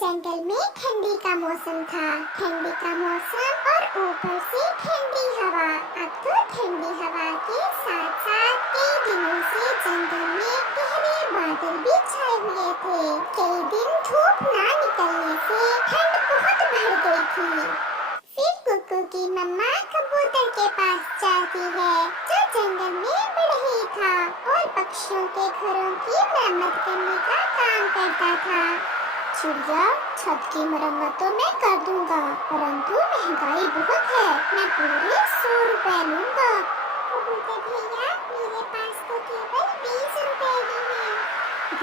जंगल में ठंडी का मौसम था। ठंडी का मौसम और ऊपर से ठंडी हवा। अब तो ठंडी हवा के साथ साथ कई दिनों से जंगल में गहरे बादल भी छाए हुए थे। कई दिन धूप ना निकलने से ठंड बहुत बढ़ गई थी। फिर कुकू की मम्मा कबूतर के पास जाती है जो जंगल में बढ़ रही था और पक्षियों के घरों की मरम्मत करने का काम करता था। चिड़िया, छत की मरम्मत तो मैं कर दूंगा, परंतु महंगाई बहुत है। मैं पूरे 100 रुपए लूंगा। कबूतर भैया, मेरे पास तो केवल 20 रुपए ही हैं।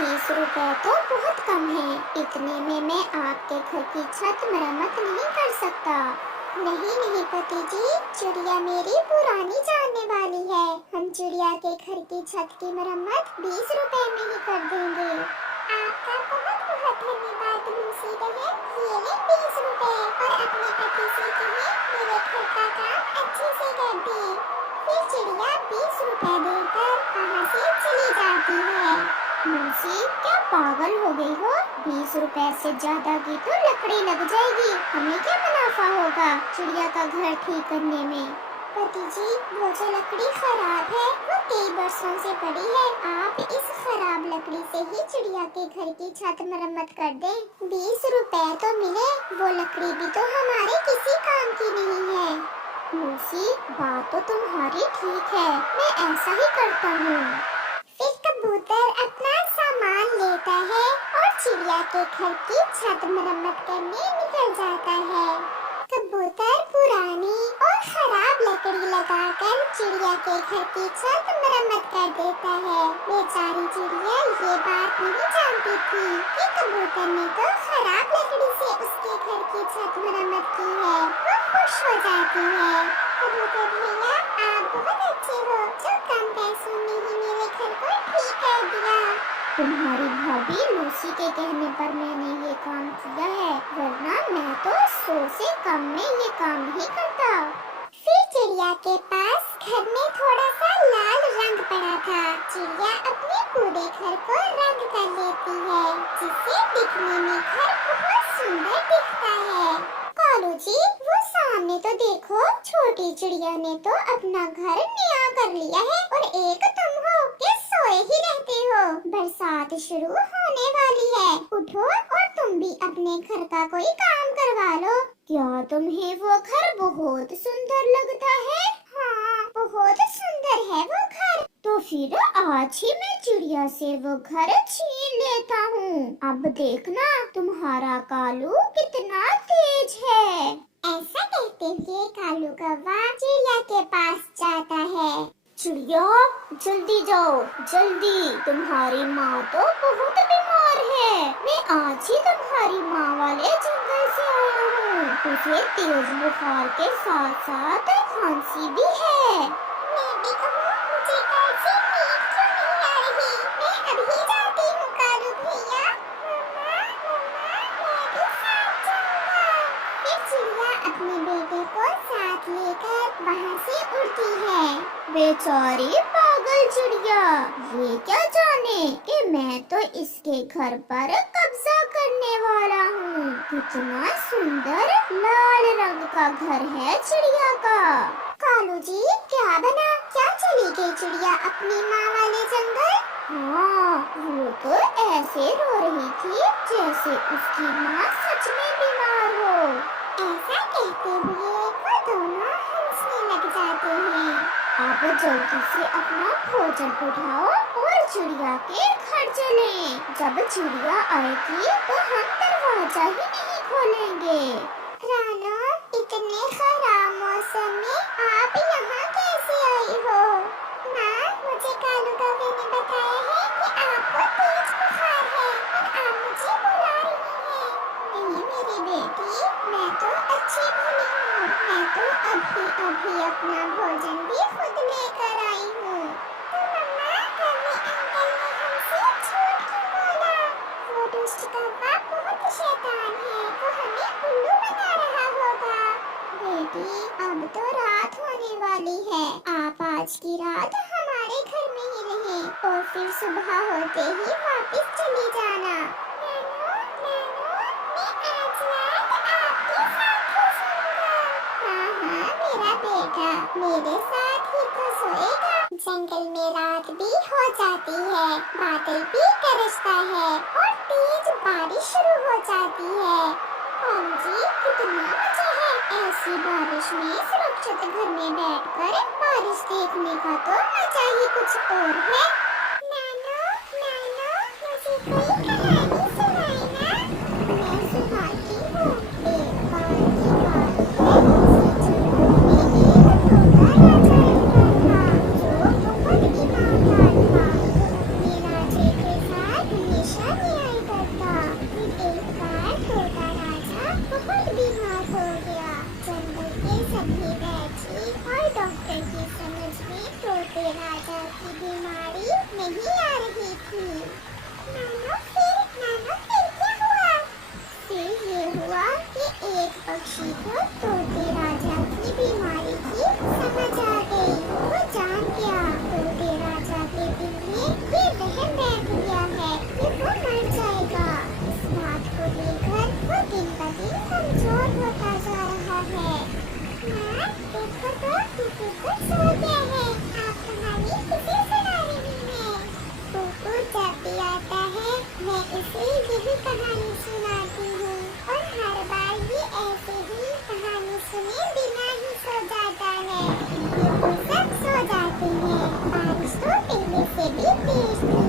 20 रुपए तो बहुत कम है। इतने में मैं आपके घर की छत मरम्मत नहीं कर सकता। नहीं नहीं पति जी, चिड़िया मेरी पुरानी जानने वाली है। हम चिड़िया के घर की छत की मरम्मत 20 रुपए में ही कर देंगे। आपका बहुत बहुत धन्यवाद लूसी बहन। ये ले 20 रुपए और अपने पति से कहें मेरे घर का काम अच्छे से कर दे। फिर चिड़िया 20 रुपए देकर वहाँ से चली जाती है। लूसी, क्या पागल हो गई हो? 20 रुपए से ज्यादा की तो लकड़ी लग जाएगी। हमें क्या मुनाफा होगा चिड़िया का घर ठीक करने में? पति जी, वो जो लकड़ी खराब है वो कई वर्षों से पड़ी है। आप इस खराब लकड़ी से ही चिड़िया के घर की छत मरम्मत कर दें। 20 रुपए तो मिले, वो लकड़ी भी तो हमारे किसी काम की नहीं है। लूसी, बात तो तुम्हारी ठीक है, मैं ऐसा ही करता हूँ। फिर कबूतर अपना सामान लेता है और चिड़िया के घर की छत मरम्मत करने निकल जाता है। कबूतर पुरानी और खराब लकड़ी लगाकर चिड़िया के घर की छत मरम्मत कर देता है। बेचारी चिड़िया ये बात नहीं जानती थी कि कबूतर ने तो खराब लकड़ी से उसके घर की छत मरम्मत की है। वो खुश हो जाती है। कबूतर भैया, आप बहुत अच्छे हो जो कम पैसों में ही मेरे घर को ठीक कर दिया। तुम्हारी भाभी लूसी के कहने पर मैंने ये काम किया है, वरना मैं तो 100 से कम में ये काम नहीं करता। फिर चिड़िया के पास घर में थोड़ा सा लाल रंग पड़ा था। चिड़िया अपने पूरे घर को रंग कर लेती है, जिससे दिखने में घर बहुत सुंदर दिखता है। कालू जी, वो सामने तो देखो, छोटी चिड़िया ने तो अपना घर नया कर लिया है और एक तुम हो कि सोए ही रहते हो। बरसात शुरू होने वाली है, उठो और तुम भी अपने घर का कोई काम करवा लो। क्या तुम्हें वो घर बहुत सुंदर लगता है? हाँ, बहुत सुंदर है वो घर। तो फिर आज ही मैं चिड़िया से वो घर छीन लेता हूँ। अब देखना तुम्हारा कालू कितना तेज है। ऐसा कहते हुए कालू कौवा चिड़िया के पास जाता है। चिड़िया, जल्दी जाओ, जल्दी, तुम्हारी माँ तो बहुत बीमार है। मैं आज ही तुम्हारी माँ वाले जंगल से आया हूँ। उसे तेज बुखार के साथ साथ खांसी भी है। मैं भी कहूँ, मुझे कल से नींद क्यों नहीं आ रही? मैं अभी जाती हूँ कालू भैया। मम्मा, मम्मा, मैं भी साथ जाऊंगा। फिर चिड़िया अपने बेटे को साथ लेकर वहाँ से उड़ती है। बेचारी पागल चिड़िया, ये क्या जाने कि मैं तो इसके घर पर कब्जा करने वाला हूँ। कितना सुंदर लाल रंग का घर है चिड़िया का। कालू जी, क्या बना? क्या चली गई चिड़िया अपनी माँ वाले जंगल? हाँ, वो तो ऐसे रो रही थी जैसे उसकी माँ सच में बीमार हो। ऐसा कहते हुए वो दोनों हंसने लग जाते हैं। आप जल्दी से अपना भोजन उठाओ और चिड़िया के घर चलें। जब चिड़िया आएगी तो हम दरवाजा ही नहीं खोलेंगे। रानो, इतने खराब मौसम में आप यहाँ कैसे आई हो? माँ, मुझे कालू कौवे ने बताया है कि आपको तेज बुखार है और आप मुझे बुला रही हैं। नहीं मेरी बेटी, मैं तो अच्छी भली हूँ। मैं तो अभी अभी अपना भोजन भी खुद लेकर आई हूँ। तो मम्मा, कौवे अंकल ने हमसे झूठ क्यों बोला? वो दुष्ट कौवा बहुत शैतान है, वो हमें उल्लू बना रहा होगा। बेटी, अब तो रात होने वाली है। आप आज की रात हमारे घर में ही रहें और फिर सुबह होते ही वापस चली जाना। नैनो, नैनो, मैं मेरे साथ ही तो सोएगा। जंगल में रात भी हो जाती है, बादल भी गरजता है और तेज बारिश शुरू हो जाती है। ओम जी, कितना मजा है ऐसी बारिश में सुरक्षित घर में बैठकर बारिश देखने का। तो मजा ही कुछ और है। नानो, नानो, मुझे कोई कहानी सुनाए ना। मैं सुनाती हूँ। एक बार की बात है, उसी जंगल में एक छोटा राजा रहता था, जो बहुत ईमानदार था। वो अपने राज्य के साथ हमेशा न्याय करता। फिर एक बार छोटा राजा बहुत बीमार हो गया। जंगल के सभी वैद्य और डॉक्टर की समझ में छोटे राजा की बीमारी नहीं आ रही थी। नानो फिर क्या हुआ? फिर ये हुआ कि एक पक्षी को तोते राजा की बीमारी की समझ आ गई। वो जान गया तोते राजा के दिल में ये वहम बैठ गया है कि वो मर जाएगा। इस बात को लेकर वो दिन ब दिन कमजोर होता जा रहा है। माँ, देखो तो कुकुर को सो गया है। आप कहानी किसे सुना रही हैं? कुकुर जब भी आता है मैं इसे यही कहानी सुनाती हूँ और हर बार ये ऐसे ही कहानी सुने बिना ही सो जाता है। ये तो सब सो जाते हैं। बारिश तो पहले से भी तेज थी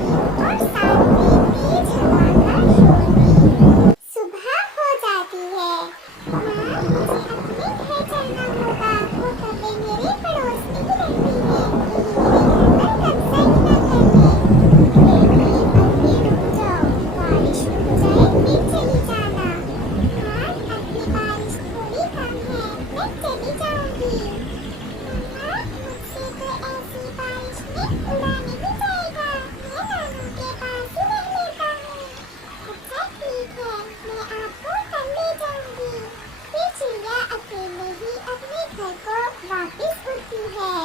और साथ में तेज हवा का शोर भी। सुबह हो जाती है। माँ, मुझे अपने घर जाना होगा। वो कभी मेरे पड़ोस में ही रहती है। कहीं मेरे घर पर कब्जा ही न कर ले। बेटी, अभी रुक जाओ। बारिश रुक जाए फिर चली जाना। हाँ, अभी बारिश थोड़ी कम है, मैं चली जाऊंगी। मम्मा, मुझसे तो ऐसी बारिश में उड़ा नहीं जाएगा। मैं नानू के पास ही रह लेता हूँ। अच्छा ठीक है, मैं आपको कल ले जाऊंगी। फिर चिड़िया अकेले ही अपने घर को वापस उड़ती है।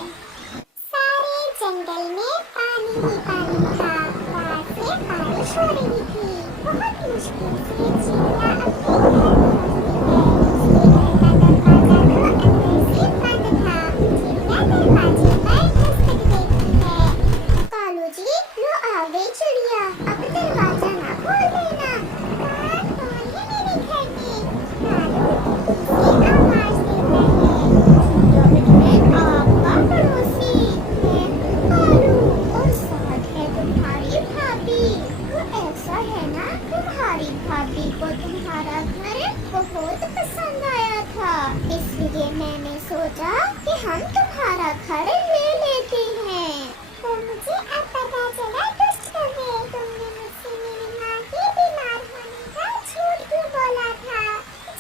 सारे जंगल में पानी ही पानी था। बाहर से बारिश हो रही थी। बहुत मुश्किल से चिड़िया अपने घर पहुंचती है। उसके घर का दरवाजा तो अंदर से बंद था। चिड़िया दरवाजे पर दस्तक देती है। कालू जी, लो आ गई चिड़िया। अब दरवाजा ना खोल देना। कौन है मेरे घर में? कालू से आवाज देता है। मैं आपका पड़ोसी। मैं हूँ कालू और साथ है तुम्हारी भाभी। तो ऐसा है ना, तुम्हारी भाभी को तुम्हारा घर बहुत पसंद आया था, इसलिए मैंने सोचा कि हम तुम्हारा घर ले लेते हैं। तो मुझे अब पता चला दुष्ट कौवे, तुमने मुझसे मेरी माँ के बीमार होने का झूठ क्यों बोला था।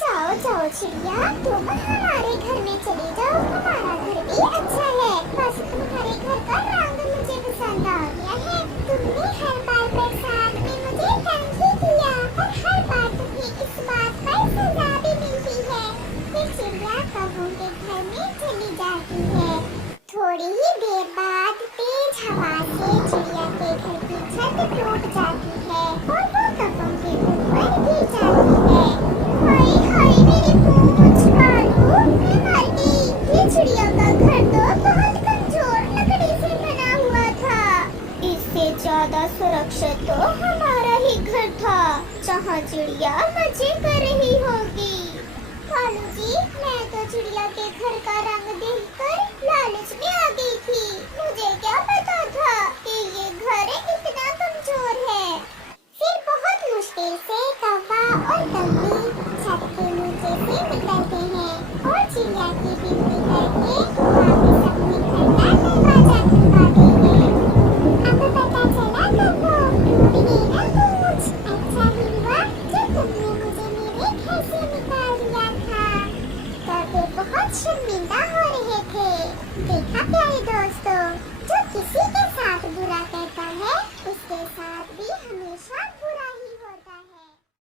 जाओ जाओ चिड़िया, तुम हमारे घर में चली जाओ। हमारा घर भी अच्छा है। बस तुम्हारे घर का रंग मुझे पसंद आ गया है। तुमने हर बार बरसात में मुझे तंग ही किया और हर बार तुम्हें इस बात पर सजा भी मिलती है। फिर चिड़िया कौवों के घर में चली जाती है। थोड़ी ही देर बाद तेज हवा से चिड़िया के घर की छत टूट जाती